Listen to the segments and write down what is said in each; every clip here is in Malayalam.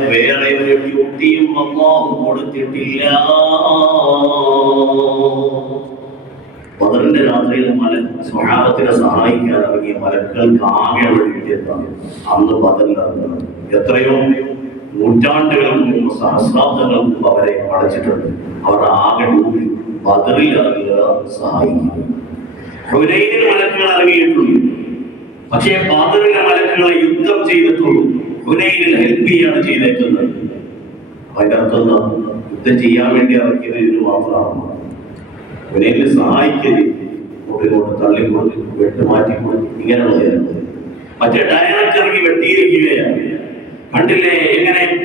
വേറെ ഒരു ഡ്യൂട്ടിയും അല്ലാഹു കൊടുത്തിട്ടില്ല. ബദറിന്റെ രാത്രിയിൽ സ്വഹാബത്തിനെ സഹായിക്കാൻ ഇറങ്ങിയ മലക്കുകൾക്ക് ആകെ കിട്ടിയതാണ് അന്ന് ബദറിൽ നടന്നത്. എത്രയോ നൂറ്റാണ്ടുകൾക്ക് മുമ്പ്, സഹസ്രാബ്ദങ്ങൾക്ക് മുമ്പ് അവരെ അടച്ചിട്ടുണ്ട്. അവർ ആകെ ഡ്യൂട്ടി ബദറിൽ ഇറങ്ങുക, സഹായിക്കുക. ഹുനൈനിൽ മലക്കുകൾ ഇറങ്ങിയിട്ടുണ്ട്, പക്ഷേ ബദറിലെ മലക്കുകളെ യുദ്ധം ചെയ്തിട്ടുള്ളൂ. ഹുനൈനിൽ ഹെൽപ്പ് ചെയ്യാണ് ചെയ്തേക്കുന്നത്. അതിന്റെ അർത്ഥം യുദ്ധം ചെയ്യാൻ വേണ്ടി ഇറക്കിയത് ഇതിന് മാത്രമാണ്. ഹുനൈനിൽ സഹായിക്കരുത്, ഇങ്ങോട്ട് തള്ളിക്കൊടുത്ത് വെട്ടുമാറ്റിക്കൊടുത്ത് ഇങ്ങനെയുള്ളത്. മറ്റേ ഡയറക്റ്റ് ഇറങ്ങി വെട്ടിയിരിക്കുകയാണ്. കണ്ടില്ലേ എങ്ങനെയാണ്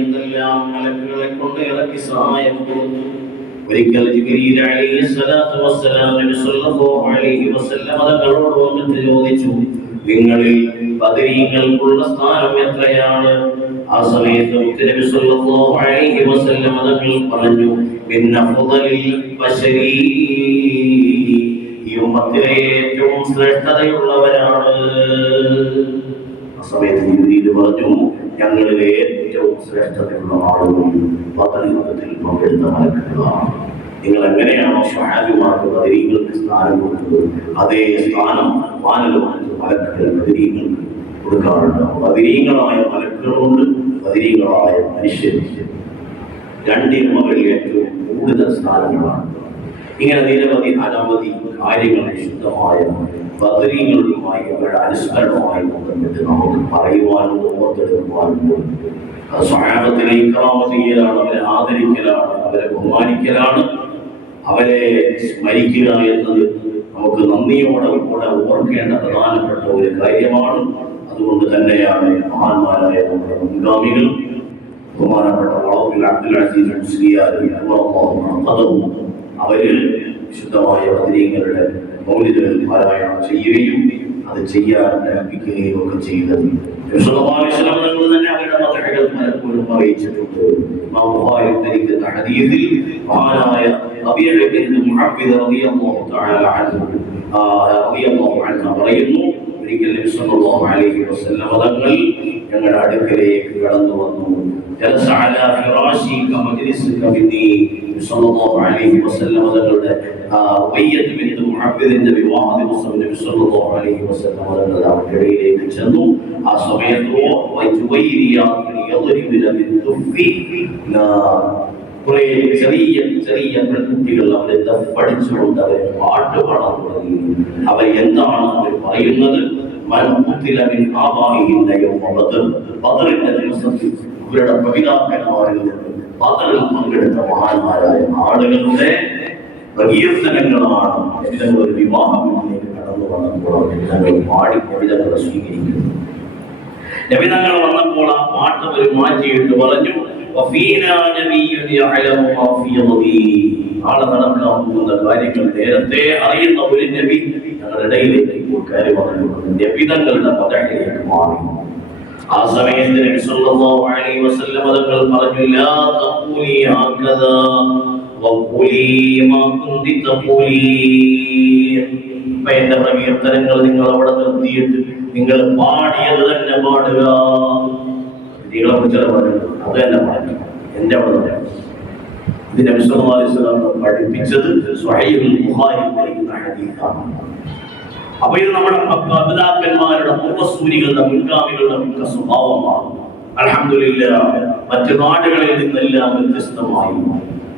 എന്തെല്ലാം മലക്കുകളെ കൊണ്ട് ഇറക്കി സഹായം കൊടുത്തു. ഒരിക്കൽ ജിബ്രീൽ അലൈഹിസ്സലാത്തു വസ്സലാം നബി സല്ലല്ലാഹു അലൈഹി വസല്ലം തങ്ങളോട് വന്നിട്ട് ചോദിച്ചു, നിങ്ങളിൽ ബദരീങ്ങൾക്കുള്ള സ്ഥാനം എത്രയാണ്? ആ സമയത്ത് നബി സല്ലല്ലാഹു അലൈഹി വസല്ലം തങ്ങൾ പറഞ്ഞു, ഇന്ന അഫ്ദലിൽ ബശരി, ഈ ഉമ്മത്തിലെ ഏറ്റവും ശ്രേഷ്ഠതയുള്ളവരാണ്. ആ സമയത്ത് ജിബ്രീൽ പറഞ്ഞു, ഞങ്ങളിലെ ഏറ്റവും ശ്രേഷ്ഠതയുള്ള ആളുകൾ ബദർ യുദ്ധത്തിൽ പങ്കെടുത്ത മലക്കുകളാണ്. നിങ്ങൾ എങ്ങനെയാണോ സ്വഹാബിമാർക്ക് ബദരീങ്ങൾക്ക് സ്ഥാനം കൊടുക്കുന്നത്, അതേ സ്ഥാനം വാനലോകത്ത് മലക്കുകൾ ബദരീങ്ങൾക്ക് കൊടുക്കാറുണ്ട്. ബദരീങ്ങളായ മലക്കുകളുണ്ട്, ബദരീങ്ങളായ മനുഷ്യരുണ്ട്. രണ്ടിന് മകളിൽ ഏറ്റവും കൂടുതൽ സ്ഥാനങ്ങളാണ്. ഇങ്ങനെ നിരവധി അനവധി കാര്യങ്ങൾ ശുദ്ധമായ ബദരീങ്ങളുമായി അവരുടെ അനുസ്മരണവുമായി ബന്ധപ്പെട്ട് നമുക്ക് പറയുവാനും ഓർത്തെടുക്കുവാനും സ്വഹാബത്തിനെ ഇക്റാമ് ചെയ്യലാണ്, അവരെ ആദരിക്കലാണ്, അവരെ ബഹുമാനിക്കലാണ്, അവരെ സ്മരിക്കുക എന്നത് നമുക്ക് നന്ദിയോടെ കൂടെ ഓർക്കേണ്ട പ്രധാനപ്പെട്ട ഒരു കാര്യമാണ്. അതുകൊണ്ട് തന്നെയാണ് മഹാന്മാരായ നമ്മുടെ മുൻഗാമികൾ, ബഹുമാനപ്പെട്ട അബ്ദുൽ അസീസ് മുസ്ലിയാർ അവര് വിശുദ്ധമായ ബദരീങ്ങളുടെ മൗലിദുകൾ പാരായണം ചെയ്യുകയും അത് ചെയ്യാൻ കൽപ്പിക്കുകയും ഒക്കെ ചെയ്തത്. തന്നെ അവരുടെ മതങ്ങൾ പലപ്പോഴും അറിയിച്ചിട്ടുണ്ട്. ഉദ്ധരിക്കുന്ന ഹദീസിൽ മഹാനായ പറയുന്നു, ഒരിക്കൽ നബി സല്ലല്ലാഹു അലൈഹി വസല്ലം തങ്ങൾ ഞങ്ങളുടെ അടുക്കലേക്ക് കടന്നു വന്നു. ജലസ അലാ ഫിറാശി കമജ്ലിസിക ബിന്നി, സല്ലല്ലാഹു അലൈഹി വസല്ലം തങ്ങളുടെ ഉബയ്യത്ത് ബിൻത് മുഅവ്വിദിന്റെ വിവാഹ ദിവസം നബി സല്ലല്ലാഹു അലൈഹി വസല്ലം തങ്ങൾ അവരിലേക്ക് ചെന്നു. ആ സമയത്ത് കുറെ ചെറിയ ചെറിയ പെൺകുട്ടികൾ അവരെ പഠിച്ചുകൊണ്ട് അവർ പാട്ട് പാടാൻ തുടങ്ങി. അവർ എന്താണ് അവർ പറയുന്നത്? ബദറിന്റെ ദിവസത്തിൽ ഇവരുടെ പിതാക്കന്മാരിൽ നിന്ന് ബദറിൽ പങ്കെടുത്ത മഹാന്മാരായ ആളുകളുടെ പ്രകീർത്തനങ്ങളാണ് ഇതിന്റെ ഒരു വിവാഹത്തിലേക്ക് കടന്നു വന്നപ്പോൾ ഞങ്ങൾ പാടി കവിതകളെ സ്വീകരിക്കുന്നു. നബിതങ്ങൾ വന്നപ്പോൾ ആ പാട്ട് ഒരു മാറ്റിയിട്ട് പറഞ്ഞു, നാളെ നടക്കാൻ പോകുന്ന കാര്യങ്ങൾ നേരത്തെ അറിയുന്ന ഒരു നബി ഞങ്ങളുടെ ഇടയിലേക്ക് കയറി വന്നിട്ടുണ്ട്. നബിതങ്ങളുടെ മതത്തിലേക്ക് മാറി. ആ സമയത്ത് നബി സല്ലല്ലാഹു അലൈഹി വസല്ലം തങ്ങൾ പറഞ്ഞു, ലാ തഖൂലി ഹകദാ വഖൂലി മാ കുന്തി തഖൂലീൻ. എന്റെ പ്രകീർത്തനങ്ങൾ നിങ്ങൾ അവിടെ നിർത്തിയിട്ട് നിങ്ങൾ പാടിയത് തന്നെ പാടുക. നിങ്ങളെ കുറിച്ച് പറഞ്ഞു അത് തന്നെ പാടുക, എന്റെ അവിടെ പറയാം. ഇത് നബി സല്ലല്ലാഹു അലൈഹി വസല്ലം പഠിപ്പിച്ചത് സ്വഹീഹുൽ ബുഖാരിയിൽ പറയുന്ന ഹദീസാണ്. അപ്പൊ ഇത് നമ്മുടെ പിതാക്കന്മാരുടെ പൂർവ്വസൂരികളുടെ മുൻഗാമികളുടെ മിക്ക സ്വഭാവമാണ്. അൽഹംദുലില്ലാഹ് മറ്റു നാടുകളിൽ നിന്നെല്ലാം വ്യത്യസ്തമായി.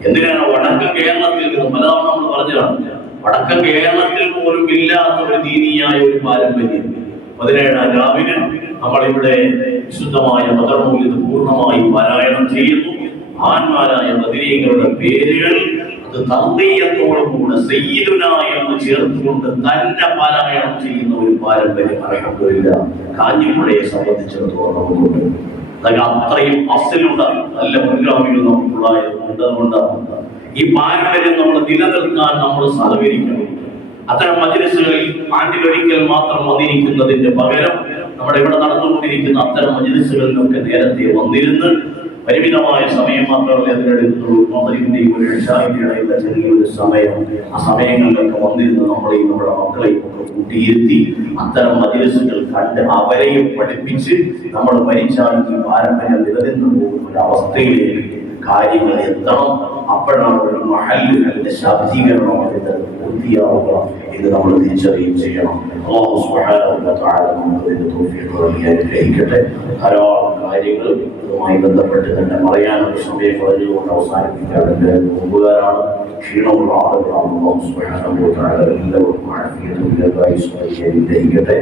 എന്തിനാണ് വടക്കൻ കേരളത്തിൽ നിന്ന് പലതവണ നമ്മൾ പറഞ്ഞതാണ്, വടക്കൻ കേരളത്തിൽ പോലും ഇല്ലാത്ത ഒരു ദീനീയായ ഒരു പാരമ്പര്യം. 17 രാവിലെ നമ്മളിവിടെ വിശുദ്ധമായ ബദർ മൗലിദ് പൂർണ്ണമായി പാരായണം ചെയ്യുന്നു. മഹാന്മാരായ ബദരീങ്ങളുടെ പേരുകൾ അത് തർദീയത്തോടുകൂടെ സയ്യിദുനാ എന്ന് ചേർത്തുകൊണ്ട് തന്നെ പാരായണം ചെയ്യുന്ന ഒരു പാരമ്പര്യം അൽഹംദുലില്ലാഹ് കാഞ്ഞിപ്പുഴയെ സംബന്ധിച്ചിടത്തോളം നമുക്കുണ്ട്. അത്രയും അസലുള്ള നല്ല മുൻഗാമികൾ നമുക്കുണ്ടായതുകൊണ്ട് ഈ പാരമ്പര്യം നമ്മൾ നിലനിർത്താൻ നമ്മൾ സഹകരിക്കണം. അത്തരം മജ്‌ലിസുകളിൽ ആണ്ടിലൊരിക്കൽ മാത്രം വന്നിരിക്കുന്നതിന്റെ പകരം നമ്മുടെ ഇവിടെ നടന്നുകൊണ്ടിരിക്കുന്ന അത്തരം മജ്‌ലിസുകളിലൊക്കെ നേരത്തെ വന്നിരുന്ന് പരിമിതമായ സമയം മാത്രമല്ല അതിനെടുക്കുന്നുള്ളൂ. മഗ്‌രിബിന്റെയും ഒരു ഇശാഇന്റെയും ഇടയിലുള്ള ചെറിയൊരു സമയം, ആ സമയങ്ങളിലൊക്കെ വന്നിരുന്ന് നമ്മളെയും നമ്മുടെ മക്കളെയും ഒക്കെ കൂട്ടിയിരുത്തി അത്തരം മജ്‌ലിസുകൾ കണ്ട് അവരെയും പഠിപ്പിച്ച് നമ്മൾ മരിച്ചാൽ ഈ പാരമ്പര്യം നിലനിന്നു പോകുന്ന ഒരു അവസ്ഥയിലേക്ക് കാര്യങ്ങൾ എത്തണം. അപ്പോഴാണ് ഒരു മഹല്ലിന്റെ ശാക്തീകരണം അതിന്റെ പൂർത്തിയാവുക എന്ന് നമ്മൾ തിരിച്ചറിയുകയും ചെയ്യണം. അല്ലാഹു സുബ്ഹാനഹു വ തആല നമുക്ക് ഇതിന്റെ തൗഫീഖ് നൽകി അനുഗ്രഹിക്കട്ടെ. ധാരാളം കാര്യങ്ങൾ ഇതുമായി ബന്ധപ്പെട്ട് തന്നെ പറയാനുള്ള സമയം പറഞ്ഞുകൊണ്ട് അവസാനിപ്പിക്കാൻ മുമ്പുകാരാണ്, ക്ഷീണമുള്ള ആളുകളാണ്. അല്ലാഹു സുബ്ഹാനഹു വ തആല എല്ലാവർക്കും ആഫിയത്തും ദീർഘായുസ്സും അനുഗ്രഹിക്കട്ടെ.